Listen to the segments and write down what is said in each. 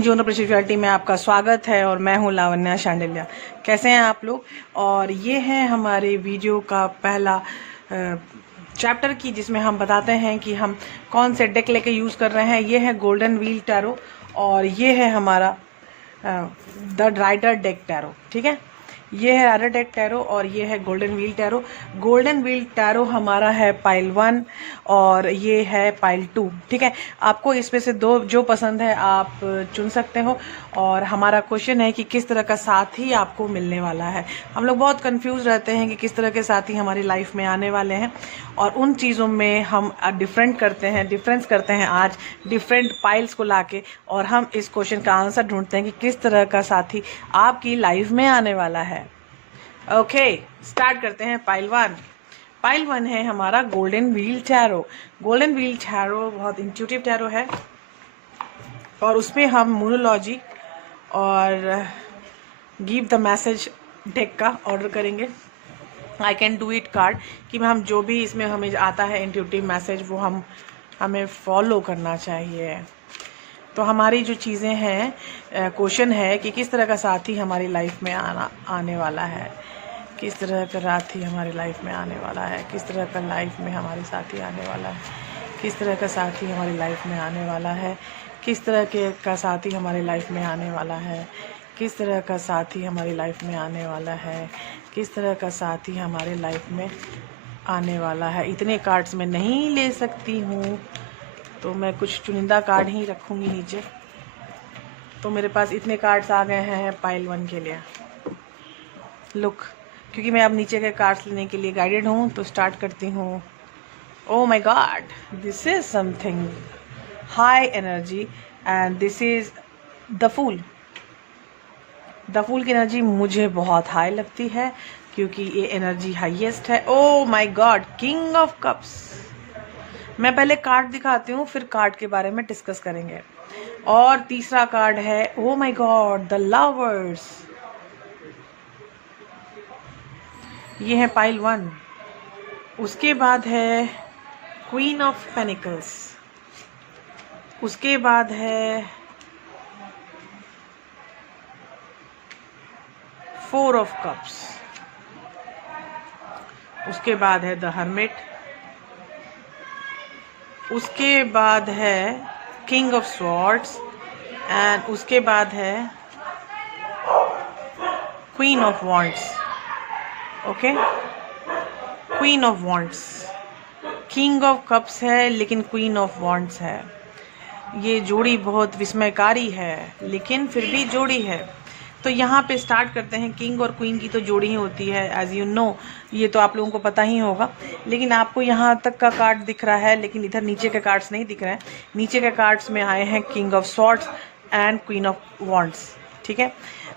इन zone spirituality में आपका स्वागत है और मैं हूं लावण्या शांडिल्या। कैसे हैं आप लोग? और ये है हमारे वीडियो का पहला चैप्टर की जिसमें हम बताते हैं कि हम कौन से डेक लेके यूज़ कर रहे हैं। ये है गोल्डन व्हील टैरो और ये है हमारा द राइडर डेक टैरो। ठीक है, ये है राइडर डेक टैरो और ये है golden wheel tarot. Golden wheel tarot हमारा है पाइल 1 और ये है पाइल 2। ठीक है, आपको इसमें से दो जो पसंद है आप चुन सकते हो। और हमारा क्वेश्चन है कि किस तरह का साथी आपको मिलने वाला है। हम लोग बहुत कंफ्यूज रहते हैं कि किस तरह के साथी हमारी लाइफ में आने वाले हैं और उन चीज़ों में हम डिफरेंस करते हैं आज डिफरेंट पाइल्स को लाके, और हम इस क्वेश्चन का आंसर ढूंढते हैं कि किस तरह का साथी आपकी लाइफ में आने वाला है। ओके, स्टार्ट करते हैं। पाइल 1 है हमारा golden wheel tarot. Golden wheel tarot बहुत इंट्यूटिव टैरो है और उसमें हम न्यूमरोलॉजी और गिव द मैसेज डेक का ऑर्डर करेंगे। I can do it card कि हम जो भी इसमें हमें आता है इंट्यूटिव मैसेज वो हमें फॉलो करना चाहिए। तो हमारी जो चीज़ें हैं, क्वेश्चन है कि किस तरह का साथी हमारी लाइफ में आने वाला है। किस तरह का साथी हमारी लाइफ में आने वाला है। किस तरह का लाइफ में हमारे साथी आने वाला है। किस तरह का साथी हमारी लाइफ में आने वाला है। किस तरह का साथी हमारी लाइफ में आने वाला है। किस तरह का साथी हमारी लाइफ में आने वाला है। किस तरह का साथी हमारे लाइफ में आने वाला है। इतने कार्ड्स मैं नहीं ले सकती हूँ तो मैं कुछ चुनिंदा कार्ड ही रखूँगी नीचे। तो मेरे पास इतने कार्ड्स आ गए हैं पाइल 1 के लिए। लुक, क्योंकि मैं अब नीचे के कार्ड्स लेने के लिए गाइडेड हूँ तो स्टार्ट करती हूँ। Oh my god, this is something high energy and this is the fool. The fool की एनर्जी मुझे बहुत हाई लगती है क्योंकि ये एनर्जी हाईएस्ट है। ओह my God, king of cups. मैं पहले कार्ड दिखाती हूँ फिर कार्ड के बारे में डिस्कस करेंगे। और तीसरा कार्ड है ओह माय गॉड, द लवर्स। ये है पाइल 1। उसके बाद है क्वीन ऑफ पेनिकल्स। उसके बाद है 4 ऑफ कप्स। उसके बाद है द हर्मिट। उसके बाद है किंग ऑफ स्वॉर्ड्स एंड उसके बाद है queen of wands. Okay, queen of wands. King of cups है लेकिन क्वीन ऑफ वॉन्ड्स है। ये जोड़ी बहुत विस्मयकारी है लेकिन फिर भी जोड़ी है। तो यहाँ पे स्टार्ट करते हैं। किंग और क्वीन की तो जोड़ी ही होती है, एज यू नो, ये तो आप लोगों को पता ही होगा। लेकिन आपको यहाँ तक का कार्ड दिख रहा है लेकिन इधर नीचे के कार्ड्स नहीं दिख रहे हैं। नीचे के कार्ड्स में आए हैं king of swords and queen of wands. ठीक है,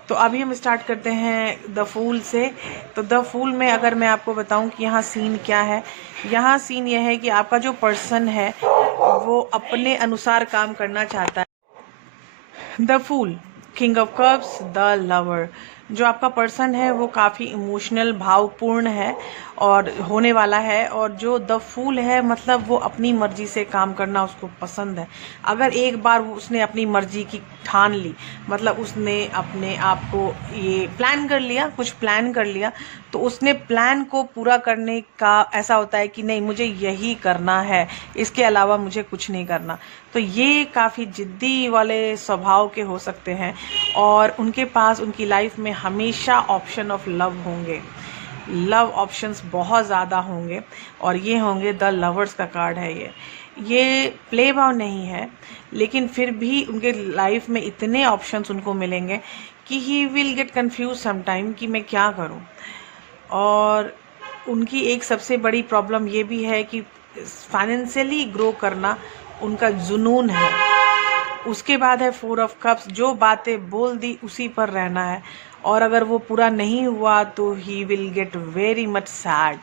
तो अभी हम स्टार्ट करते हैं द फूल से। तो द फूल में अगर मैं आपको बताऊं कि यहाँ सीन क्या है, यहाँ सीन यह है कि आपका जो पर्सन है वो अपने अनुसार काम करना चाहता है। The fool, king of cups, the lover. जो आपका पर्सन है वो काफ़ी इमोशनल, भावपूर्ण है और होने वाला है। और जो द फूल है मतलब वो अपनी मर्जी से काम करना उसको पसंद है। अगर एक बार उसने अपनी मर्जी की ठान ली, मतलब उसने अपने आप को ये प्लान कर लिया, कुछ प्लान कर लिया, तो उसने प्लान को पूरा करने का ऐसा होता है कि नहीं, मुझे यही करना है, इसके अलावा मुझे कुछ नहीं करना। तो ये काफ़ी जिद्दी वाले स्वभाव के हो सकते हैं और उनके पास उनकी लाइफ में हमेशा ऑप्शन ऑफ लव होंगे। लव ऑप्शंस बहुत ज़्यादा होंगे और ये होंगे द लवर्स का कार्ड है। ये प्ले भाव नहीं है लेकिन फिर भी उनके लाइफ में इतने ऑप्शंस उनको मिलेंगे कि he will get confuse sometime कि मैं क्या करूं। और उनकी एक सबसे बड़ी प्रॉब्लम ये भी है कि फाइनेंशियली ग्रो करना उनका जुनून है। उसके बाद है 4 ऑफ कप्स। जो बातें बोल दी उसी पर रहना है और अगर वो पूरा नहीं हुआ तो he will get very much sad.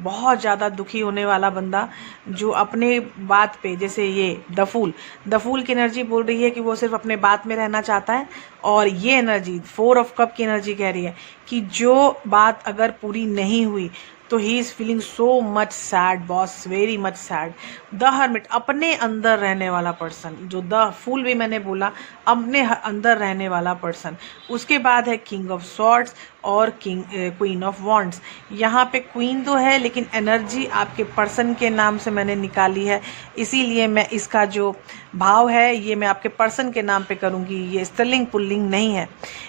बहुत ज़्यादा दुखी होने वाला बंदा जो अपने बात पे, जैसे ये द फूल की एनर्जी बोल रही है कि वो सिर्फ अपने बात में रहना चाहता है। और ये एनर्जी 4 ऑफ कप की एनर्जी कह रही है कि जो बात अगर पूरी नहीं हुई तो he is feeling so much sad boss, very much sad. The hermit, अपने अंदर रहने वाला पर्सन, जो द फूल भी मैंने बोला, अपने अंदर रहने वाला पर्सन। उसके बाद है किंग ऑफ सॉर्ड्स और क्वीन ऑफ वॉन्ड्स। यहाँ पे क्वीन तो है लेकिन एनर्जी आपके पर्सन के नाम से मैंने निकाली है, इसीलिए मैं इसका जो भाव है ये मैं आपके पर्सन के नाम पे करूँगी, ये स्त्रीलिंग पुल्लिंग नहीं है।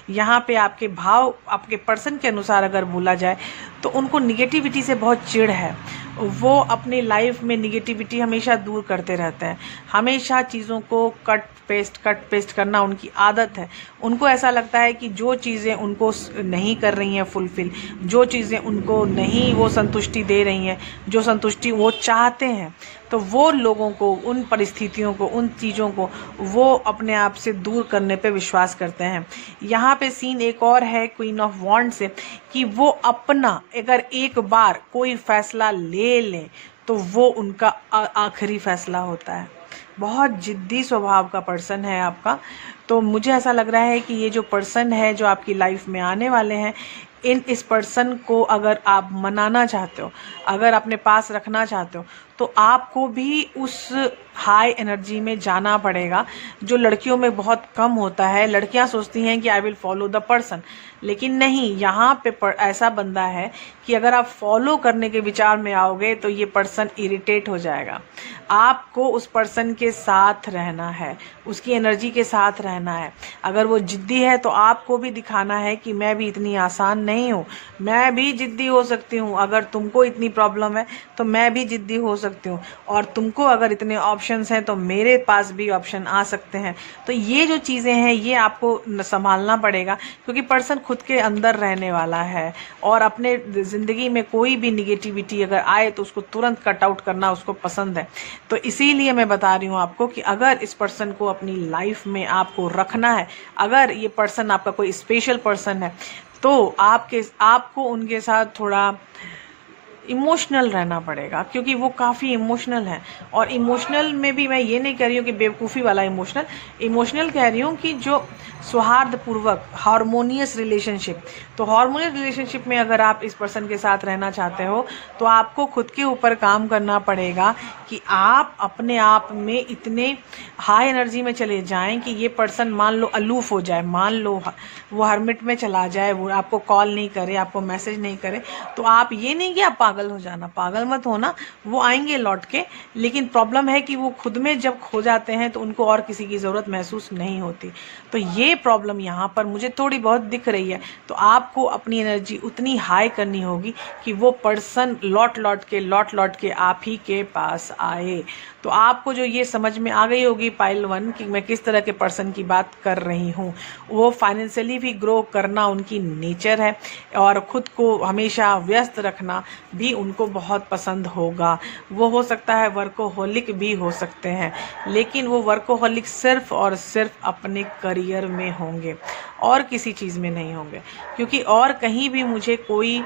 यहाँ पे आपके भाव आपके पर्सन के अनुसार अगर बोला जाए तो उनको निगेटिविटी से बहुत चिढ़ है, वो अपनी लाइफ में निगेटिविटी हमेशा दूर करते रहते हैं, हमेशा चीज़ों को कट पेस्ट करना उनकी आदत है। उनको ऐसा लगता है कि जो चीज़ें उनको नहीं कर रही हैं फुलफिल, जो चीज़ें उनको नहीं वो संतुष्टि दे रही हैं, जो संतुष्टि वो चाहते हैं, तो वो लोगों को, उन परिस्थितियों को, उन चीज़ों को वो अपने आप से दूर करने पे विश्वास करते हैं। यहाँ पे सीन एक और है क्वीन ऑफ वॉन्ड से कि वो अपना अगर एक बार कोई फैसला ले लें तो वो उनका आखिरी फैसला होता है। बहुत जिद्दी स्वभाव का पर्सन है आपका। तो मुझे ऐसा लग रहा है कि ये जो पर्सन है जो आपकी लाइफ में आने वाले हैं, इस पर्सन को अगर आप मनाना चाहते हो, अगर अपने पास रखना चाहते हो, तो आपको भी उस हाई एनर्जी में जाना पड़ेगा जो लड़कियों में बहुत कम होता है। लड़कियां सोचती हैं कि I will follow the person, लेकिन नहीं, यहाँ पे ऐसा बंदा है कि अगर आप फॉलो करने के विचार में आओगे तो ये पर्सन इरिटेट हो जाएगा। आपको उस पर्सन के साथ रहना है, उसकी एनर्जी के साथ रहना है। अगर वो जिद्दी है तो आपको भी दिखाना है कि मैं भी इतनी आसान नहीं हूँ, मैं भी जिद्दी हो सकती हूँ। अगर तुमको इतनी प्रॉब्लम है तो मैं भी जिद्दी हो सकती हूँ, और तुमको अगर इतने ऑप्शंस हैं तो मेरे पास भी ऑप्शन आ सकते हैं। तो ये जो चीज़ें हैं ये आपको संभालना पड़ेगा, क्योंकि पर्सन खुद के अंदर रहने वाला है और अपने ज़िंदगी में कोई भी निगेटिविटी अगर आए तो उसको तुरंत कट आउट करना उसको पसंद है। तो इसीलिए मैं बता रही हूँ आपको कि अगर इस पर्सन को अपनी लाइफ में आपको रखना है, अगर ये पर्सन आपका कोई स्पेशल पर्सन है, तो आपको उनके साथ थोड़ा इमोशनल रहना पड़ेगा, क्योंकि वो काफ़ी इमोशनल हैं। और इमोशनल में भी मैं ये नहीं कह रही हूँ कि बेवकूफ़ी वाला इमोशनल कह रही हूँ कि जो सौहार्दपूर्वक हार्मोनियस रिलेशनशिप। तो हार्मोनियस रिलेशनशिप में अगर आप इस पर्सन के साथ रहना चाहते हो तो आपको खुद के ऊपर काम करना पड़ेगा कि आप अपने आप में इतने हाई एनर्जी में चले जाएं कि ये पर्सन मान लो अलूफ हो जाए, मान लो वो हर्मिट में चला जाए, वो आपको कॉल नहीं करे, आपको मैसेज नहीं करे, तो आप ये नहीं कि आप पागल हो जाना, पागल मत होना, वो आएंगे लौट के। लेकिन प्रॉब्लम है कि वो खुद में जब खो जाते हैं तो उनको और किसी की ज़रूरत महसूस नहीं होती। तो ये प्रॉब्लम यहाँ पर मुझे थोड़ी बहुत दिख रही है। तो आपको अपनी एनर्जी उतनी हाई करनी होगी कि वो पर्सन लौट लौट के आप ही के पास आए। तो आपको जो ये समझ में आ गई होगी पाइल 1 कि मैं किस तरह के पर्सन की बात कर रही हूँ। वो फाइनेंशियली भी ग्रो करना उनकी नेचर है और ख़ुद को हमेशा व्यस्त रखना भी उनको बहुत पसंद होगा। वो हो सकता है वर्कोहोलिक भी हो सकते हैं, लेकिन वो वर्कोहोलिक सिर्फ और सिर्फ अपने करियर में होंगे और किसी चीज़ में नहीं होंगे, क्योंकि और कहीं भी मुझे कोई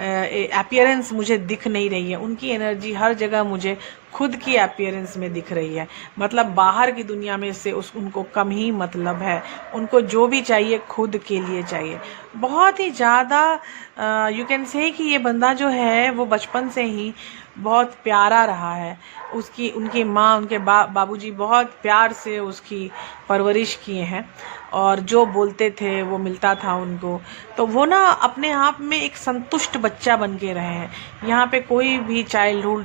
अपीयरेंस मुझे दिख नहीं रही है। उनकी एनर्जी हर जगह मुझे खुद की अपीयरेंस में दिख रही है, मतलब बाहर की दुनिया में से उनको कम ही मतलब है। उनको जो भी चाहिए खुद के लिए चाहिए। बहुत ही ज़्यादा यू कैन से कि ये बंदा जो है वो बचपन से ही बहुत प्यारा रहा है। उनकी माँ, उनके बाबूजी बहुत प्यार से उसकी परवरिश किए हैं और जो बोलते थे वो मिलता था उनको। तो वो ना अपने आप में एक संतुष्ट बच्चा बन के रहे हैं। यहाँ पे कोई भी चाइल्डहुड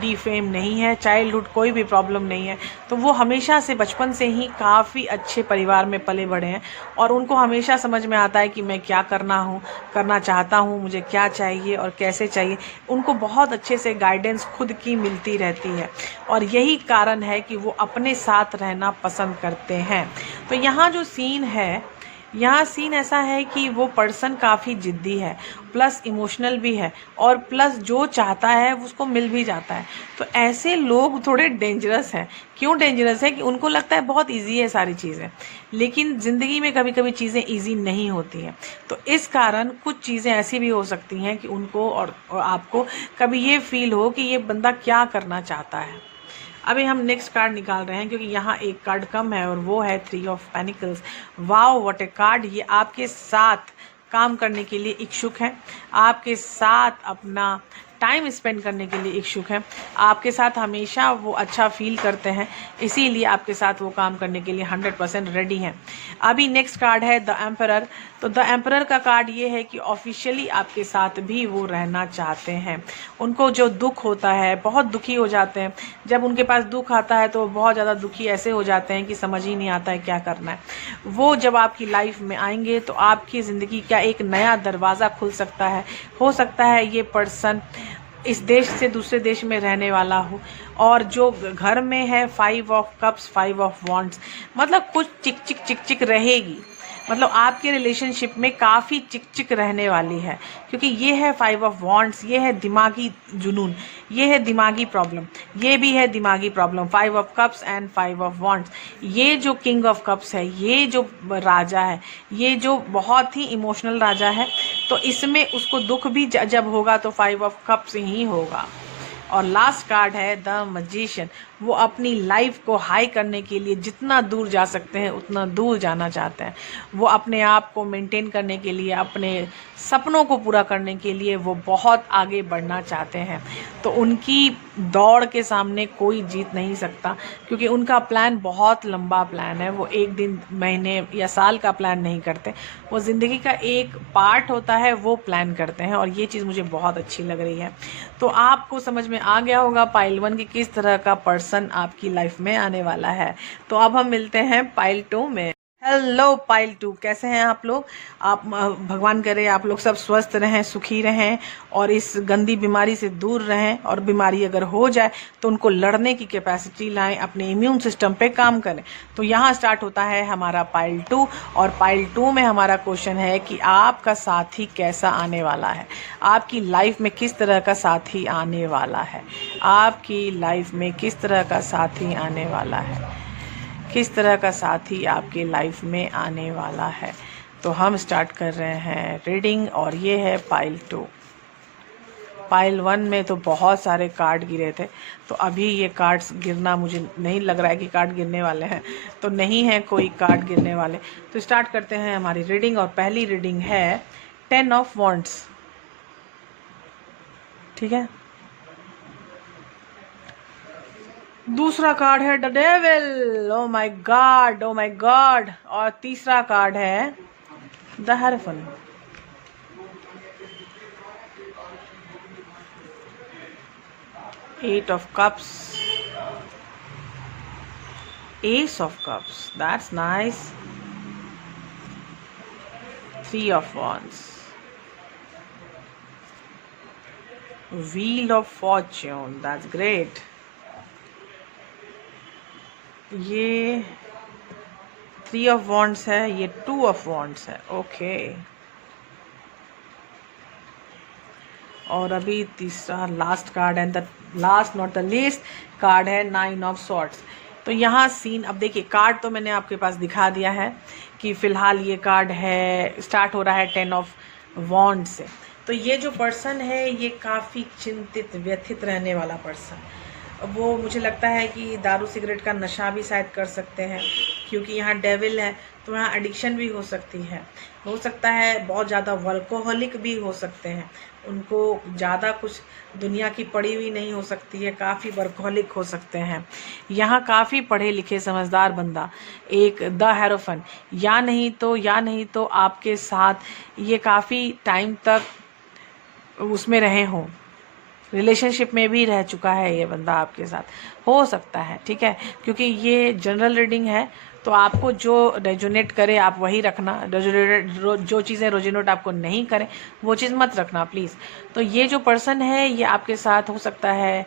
डिफेम नहीं है, चाइल्डहुड कोई भी प्रॉब्लम नहीं है। तो वो हमेशा से बचपन से ही काफ़ी अच्छे परिवार में पले बढ़े हैं और उनको हमेशा समझ में आता है कि मैं क्या करना चाहता हूँ, मुझे क्या चाहिए और कैसे चाहिए। उनको बहुत अच्छे से गाइडेंस खुद की मिलती रहती है और यही कारण है कि वो अपने साथ रहना पसंद करते हैं। तो यहाँ जो सीन है, यहाँ सीन ऐसा है कि वो पर्सन काफ़ी जिद्दी है, प्लस इमोशनल भी है और प्लस जो चाहता है उसको मिल भी जाता है। तो ऐसे लोग थोड़े डेंजरस हैं। क्यों डेंजरस है? कि उनको लगता है बहुत इजी है सारी चीज़ें, लेकिन ज़िंदगी में कभी कभी चीज़ें इजी नहीं होती हैं। तो इस कारण कुछ चीज़ें ऐसी भी हो सकती हैं कि उनको और आपको कभी ये फील हो कि ये बंदा क्या करना चाहता है। अभी हम नेक्स्ट कार्ड निकाल रहे हैं क्योंकि यहाँ एक कार्ड कम है और वो है 3 of pentacles. Wow what A card! ये आपके साथ काम करने के लिए इच्छुक हैं, आपके साथ अपना टाइम स्पेंड करने के लिए इच्छुक हैं, आपके साथ हमेशा वो अच्छा फील करते हैं, इसीलिए आपके साथ वो काम करने के लिए 100% रेडी हैं। अभी नेक्स्ट कार्ड है द एम्परर। तो द एम्परर का कार्ड ये है कि ऑफिशियली आपके साथ भी वो रहना चाहते हैं। उनको जो दुख होता है, बहुत दुखी हो जाते हैं, जब उनके पास दुख आता है तो बहुत ज़्यादा दुखी ऐसे हो जाते हैं कि समझ ही नहीं आता है क्या करना है। वो जब आपकी लाइफ में आएंगे तो आपकी ज़िंदगी का एक नया दरवाज़ा खुल सकता है। हो सकता है ये पर्सन इस देश से दूसरे देश में रहने वाला हो, और जो घर में है 5 ऑफ कप्स 5 ऑफ वॉन्ड्स, मतलब कुछ चिक चिक चिक चिक रहेगी, मतलब आपके रिलेशनशिप में काफ़ी चिक चिक रहने वाली है, क्योंकि ये है 5 ऑफ वॉन्ड्स, ये है दिमागी जुनून, ये है दिमागी प्रॉब्लम, ये भी है दिमागी problem. 5 of cups and 5 of wands, ये जो किंग ऑफ कप्स है, ये जो राजा है, ये जो बहुत ही इमोशनल राजा है, तो इसमें उसको दुख भी जब होगा तो 5 ऑफ कप्स ही होगा। और लास्ट कार्ड है द मैजिशियन। वो अपनी लाइफ को हाई करने के लिए जितना दूर जा सकते हैं उतना दूर जाना चाहते हैं। वो अपने आप को मेंटेन करने के लिए, अपने सपनों को पूरा करने के लिए वो बहुत आगे बढ़ना चाहते हैं। तो उनकी दौड़ के सामने कोई जीत नहीं सकता, क्योंकि उनका प्लान बहुत लंबा प्लान है। वो एक दिन, महीने या साल का प्लान नहीं करते, वो ज़िंदगी का एक पार्ट होता है, वो प्लान करते हैं। और ये चीज़ मुझे बहुत अच्छी लग रही है। तो आपको समझ में आ गया होगा पाइल 1 की किस तरह का पर्सन आपकी लाइफ में आने वाला है। तो अब हम मिलते हैं पाइल 2 में। हेलो पाइल 2, कैसे हैं आप लोग? आप भगवान करे आप लोग सब स्वस्थ रहें, सुखी रहें और इस गंदी बीमारी से दूर रहें। और बीमारी अगर हो जाए तो उनको लड़ने की कैपेसिटी लाएं, अपने इम्यून सिस्टम पे काम करें। तो यहाँ स्टार्ट होता है हमारा पाइल 2, और पाइल 2 में हमारा क्वेश्चन है कि आपका साथी कैसा आने वाला है, आपकी लाइफ में किस तरह का साथी आने वाला है, आपकी लाइफ में किस तरह का साथी आने वाला है, किस तरह का साथी आपकी लाइफ में आने वाला है। तो हम स्टार्ट कर रहे हैं रीडिंग, और ये है पाइल 2। पाइल 1 में तो बहुत सारे कार्ड गिरे थे, तो अभी ये कार्ड्स गिरना मुझे नहीं लग रहा है कि कार्ड गिरने वाले हैं, तो नहीं है कोई कार्ड गिरने वाले। तो स्टार्ट करते हैं हमारी रीडिंग, और पहली रीडिंग है 10 ऑफ वॉन्ड्स। ठीक है, दूसरा कार्ड है the devil, oh my god, oh my god. और तीसरा कार्ड है the hierophant. Eight of cups, ace of cups, that's nice. 3 of wands, wheel of fortune, that's great. ये 3 ऑफ वॉन्ड्स है, ये 2 ऑफ वॉन्ड्स है। Okay, और अभी तीसरा लास्ट कार्ड है, the last not the least card है 9 ऑफ सॉर्ड्स। तो यहाँ सीन, अब देखिए कार्ड तो मैंने आपके पास दिखा दिया है कि फ़िलहाल ये कार्ड है, स्टार्ट हो रहा है 10 ऑफ वॉन्ड से। तो ये जो पर्सन है ये काफ़ी चिंतित, व्यथित रहने वाला पर्सन। वो मुझे लगता है कि दारू सिगरेट का नशा भी शायद कर सकते हैं, क्योंकि यहाँ डेविल है, तो यहाँ एडिक्शन भी हो सकती है। हो सकता है बहुत ज़्यादा वर्कोहलिक भी हो सकते हैं, उनको ज़्यादा कुछ दुनिया की पड़ी हुई नहीं हो सकती है, काफ़ी वर्कोहलिक हो सकते हैं। यहाँ काफ़ी पढ़े लिखे समझदार बंदा, एक द हेरोफेंट, या नहीं तो आपके साथ ये काफ़ी टाइम तक उसमें रहे हों, रिलेशनशिप में भी रह चुका है ये बंदा आपके साथ, हो सकता है। ठीक है, क्योंकि ये जनरल रीडिंग है, तो आपको जो रेजोनेट करे आप वही रखना, जो चीज़ें रेजोनेट आपको नहीं करें वो चीज़ मत रखना प्लीज़। तो ये जो पर्सन है ये आपके साथ हो सकता है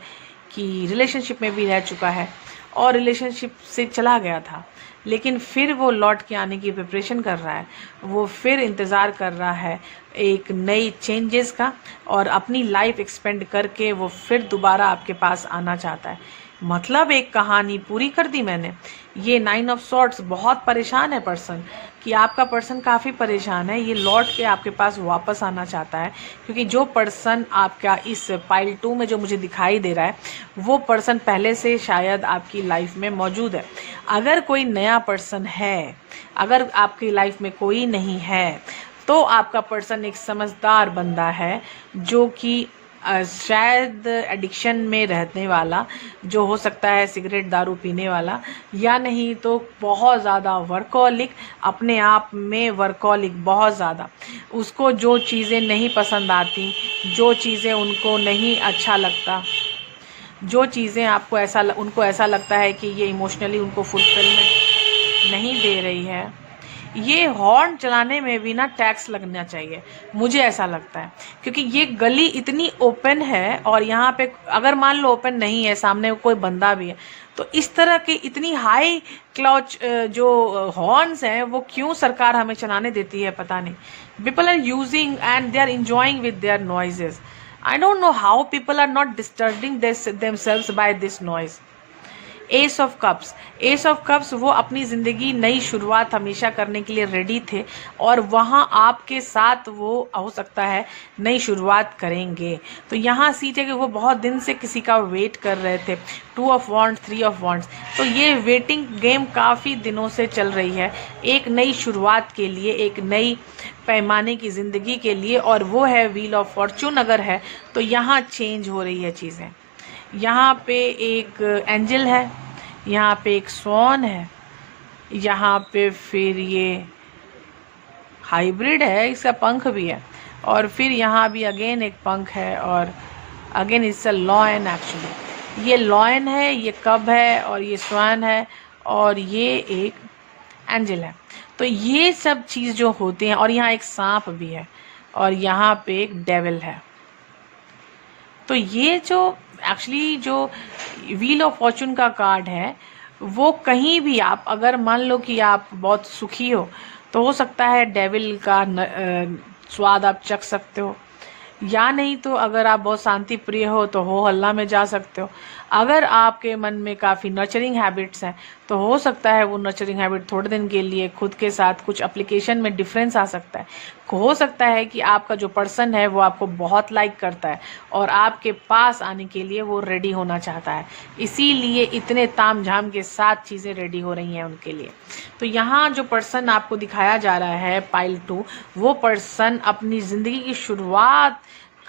कि रिलेशनशिप में भी रह चुका है और रिलेशनशिप से चला गया था, लेकिन फिर वो लौट के आने की प्रिपरेशन कर रहा है, वो फिर इंतज़ार कर रहा है एक नई चेंजेस का, और अपनी लाइफ एक्सपेंड करके वो फिर दोबारा आपके पास आना चाहता है। मतलब एक कहानी पूरी कर दी मैंने। ये 9 ऑफ सॉर्ड्स, बहुत परेशान है पर्सन, कि आपका पर्सन काफ़ी परेशान है, ये लौट के आपके पास वापस आना चाहता है, क्योंकि जो पर्सन आपका इस पाइल 2 में जो मुझे दिखाई दे रहा है वो पर्सन पहले से शायद आपकी लाइफ में मौजूद है। अगर कोई नया पर्सन है, अगर आपकी लाइफ में कोई नहीं है, तो आपका पर्सन एक समझदार बंदा है, जो कि शायद एडिक्शन में रहने वाला, जो हो सकता है सिगरेट दारू पीने वाला, या नहीं तो बहुत ज़्यादा वर्कॉलिक, अपने आप में वर्कॉलिक बहुत ज़्यादा। उसको जो चीज़ें नहीं पसंद आती, जो चीज़ें उनको नहीं अच्छा लगता, जो चीज़ें उनको ऐसा लगता है कि ये इमोशनली उनको फुलफिलमेंट नहीं दे रही है, ये हॉर्न चलाने में भी ना टैक्स लगना चाहिए, मुझे ऐसा लगता है। क्योंकि ये गली इतनी ओपन है, और यहाँ पे अगर मान लो ओपन नहीं है, सामने कोई बंदा भी है, तो इस तरह की इतनी हाई क्लॉच जो हॉर्न्स हैं वो क्यों सरकार हमें चलाने देती है, पता नहीं। People are using and they are enjoying with their noises. I don't know how people are not disturbing themselves by this noise. S of cups, ace of cups वो अपनी ज़िंदगी नई शुरुआत हमेशा करने के लिए रेडी थे, और वहाँ आपके साथ वो हो सकता है नई शुरुआत करेंगे। तो यहाँ सीट है कि वो बहुत दिन से किसी का वेट कर रहे थे। 2 ऑफ वॉन्ड्स, 3 ऑफ वॉन्ड्स, तो ये वेटिंग गेम काफ़ी दिनों से चल रही है, एक नई शुरुआत के लिए, एक नई पैमाने की ज़िंदगी के लिए, और वो है व्हील ऑफ फॉर्चून अगर है तो यहाँ चेंज हो रही है चीज़ें। यहाँ पे एक एंजल है, यहाँ पे एक स्वॉन है, यहाँ पे फिर ये हाइब्रिड है, इसका पंख भी है, और फिर यहाँ भी अगेन एक पंख है, और again it's a lion. Actually ये लॉयन है, ये कब है, और ये स्वॉन है, और ये एक एंजल है। तो ये सब चीज़ जो होती हैं, और यहाँ एक सांप भी है, और यहाँ पे एक डेविल है। तो ये जो एक्चुअली जो व्हील ऑफ फॉर्चून का कार्ड है, वो कहीं भी आप अगर मान लो कि आप बहुत सुखी हो, तो हो सकता है डेविल का स्वाद आप चख सकते हो, या नहीं तो अगर आप बहुत शांति प्रिय हो तो हो हल्ला में जा सकते हो। अगर आपके मन में काफ़ी नर्चरिंग हैबिट्स हैं, तो हो सकता है वो नर्चरिंग हैबिट थोड़े दिन के लिए खुद के साथ कुछ एप्लीकेशन में डिफरेंस आ सकता है। हो सकता है कि आपका जो पर्सन है वो आपको बहुत लाइक करता है, और आपके पास आने के लिए वो रेडी होना चाहता है, इसीलिए इतने ताम झाम के साथ चीज़ें रेडी हो रही हैं उनके लिए। तो यहाँ जो पर्सन आपको दिखाया जा रहा है पाइल 2, वो पर्सन अपनी ज़िंदगी की शुरुआत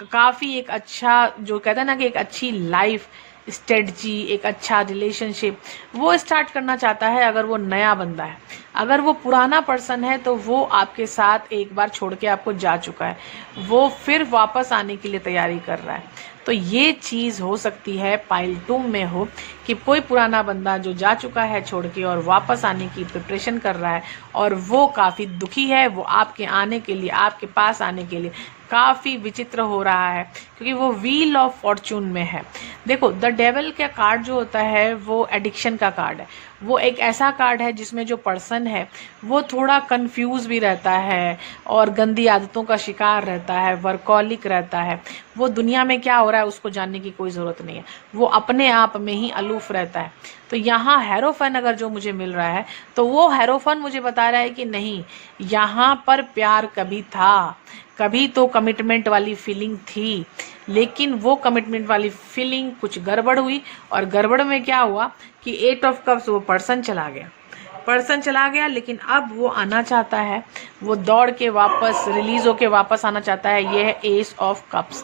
काफ़ी एक अच्छा, जो कहते हैं ना कि एक अच्छी लाइफ स्ट्रेटजी, एक अच्छा रिलेशनशिप वो स्टार्ट करना चाहता है। अगर वो नया बंदा है, अगर वो पुराना पर्सन है तो वो आपके साथ एक बार छोड़ के आपको जा चुका है, वो फिर वापस आने के लिए तैयारी कर रहा है। तो ये चीज़ हो सकती है पाइल 2 में हो कि कोई पुराना बंदा जो जा चुका है छोड़ के और वापस आने की प्रिपरेशन कर रहा है, और वो काफ़ी दुखी है, वो आपके आने के लिए, आपके पास आने के लिए काफ़ी विचित्र हो रहा है, क्योंकि वो व्हील ऑफ फॉर्चून में है। देखो, द डेविल का कार्ड जो होता है वो एडिक्शन का कार्ड है। वो एक ऐसा कार्ड है जिसमें जो पर्सन है वो थोड़ा कंफ्यूज भी रहता है, और गंदी आदतों का शिकार रहता है, वर्कॉलिक रहता है। वो दुनिया में क्या हो रहा है उसको जानने की कोई ज़रूरत नहीं है, वो अपने आप में ही अलूफ रहता है। तो यहाँ हेरोफन अगर जो मुझे मिल रहा है, तो वो हेरोफन मुझे बता रहा है कि नहीं, यहाँ पर प्यार कभी था, कभी तो कमिटमेंट वाली फीलिंग थी, लेकिन वो कमिटमेंट वाली फीलिंग कुछ गड़बड़ हुई, और गड़बड़ में क्या हुआ कि 8 ऑफ कप्स वो पर्सन चला गया, लेकिन अब वो आना चाहता है, वो दौड़ के वापस रिलीज होके वापस आना चाहता है। ये है एस ऑफ कप्स,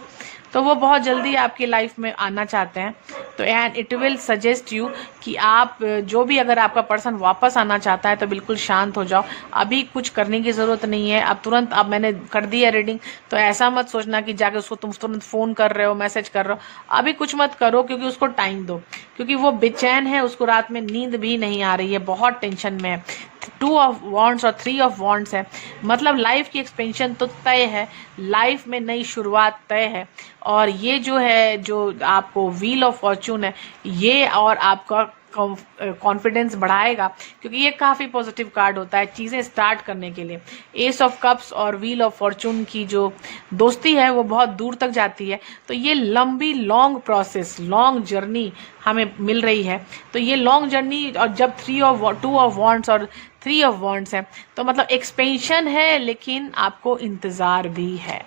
तो वो बहुत जल्दी आपकी लाइफ में आना चाहते हैं। तो and it will suggest you कि आप जो भी, अगर आपका पर्सन वापस आना चाहता है तो बिल्कुल शांत हो जाओ, अभी कुछ करने की ज़रूरत नहीं है। अब तुरंत, अब मैंने कर दी है रीडिंग, तो ऐसा मत सोचना कि जाके उसको तुम तुरंत फ़ोन कर रहे हो, मैसेज कर रहे हो, अभी कुछ मत करो, क्योंकि उसको टाइम दो, क्योंकि वो बेचैन है, उसको रात में नींद भी नहीं आ रही है, बहुत टेंशन में है। 2 ऑफ वॉन्ड्स और 3 ऑफ वॉन्ड्स है, मतलब लाइफ की एक्सपेंशन तो तय है, लाइफ में नई शुरुआत तय है। और ये जो है, जो आपको व्हील ऑफ फॉर्चून है, ये और आपका कॉन्फिडेंस बढ़ाएगा, क्योंकि ये काफ़ी पॉजिटिव कार्ड होता है चीज़ें स्टार्ट करने के लिए। एस ऑफ कप्स और व्हील ऑफ फॉर्चून की जो दोस्ती है वो बहुत दूर तक जाती है। तो ये लंबी लॉन्ग प्रोसेस, लॉन्ग जर्नी हमें मिल रही है। तो ये लॉन्ग जर्नी, और जब 2 ऑफ वॉन्ड्स और 3 ऑफ वॉन्ड्स है, तो मतलब एक्सपेंशन है, लेकिन आपको इंतज़ार भी है।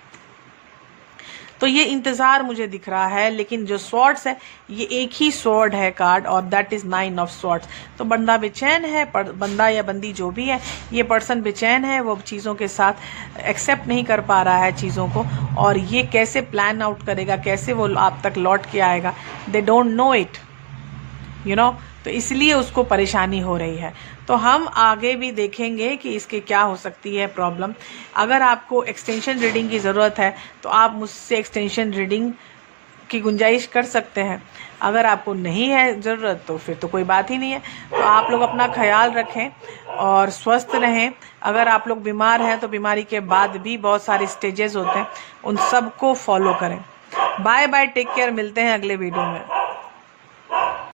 तो ये इंतज़ार मुझे दिख रहा है, लेकिन जो स्वॉर्ड्स है ये एक ही स्वॉर्ड है कार्ड, और दैट इज़ 9 ऑफ स्वॉर्ड्स। तो बंदा बेचैन है, बंदा या बंदी जो भी है, ये पर्सन बेचैन है, वो चीज़ों के साथ एक्सेप्ट नहीं कर पा रहा है चीज़ों को, और ये कैसे प्लान आउट करेगा, कैसे वो आप तक लौट के आएगा, they don't know it, you know. तो इसलिए उसको परेशानी हो रही है। तो हम आगे भी देखेंगे कि इसके क्या हो सकती है प्रॉब्लम। अगर आपको एक्सटेंशन रीडिंग की ज़रूरत है तो आप मुझसे एक्सटेंशन रीडिंग की गुंजाइश कर सकते हैं। अगर आपको नहीं है ज़रूरत तो फिर तो कोई बात ही नहीं है। तो आप लोग अपना ख्याल रखें और स्वस्थ रहें। अगर आप लोग बीमार हैं तो बीमारी के बाद भी बहुत सारे स्टेजेस होते हैं, उन सबको फॉलो करें। बाय बाय, टेक केयर, मिलते हैं अगले वीडियो में।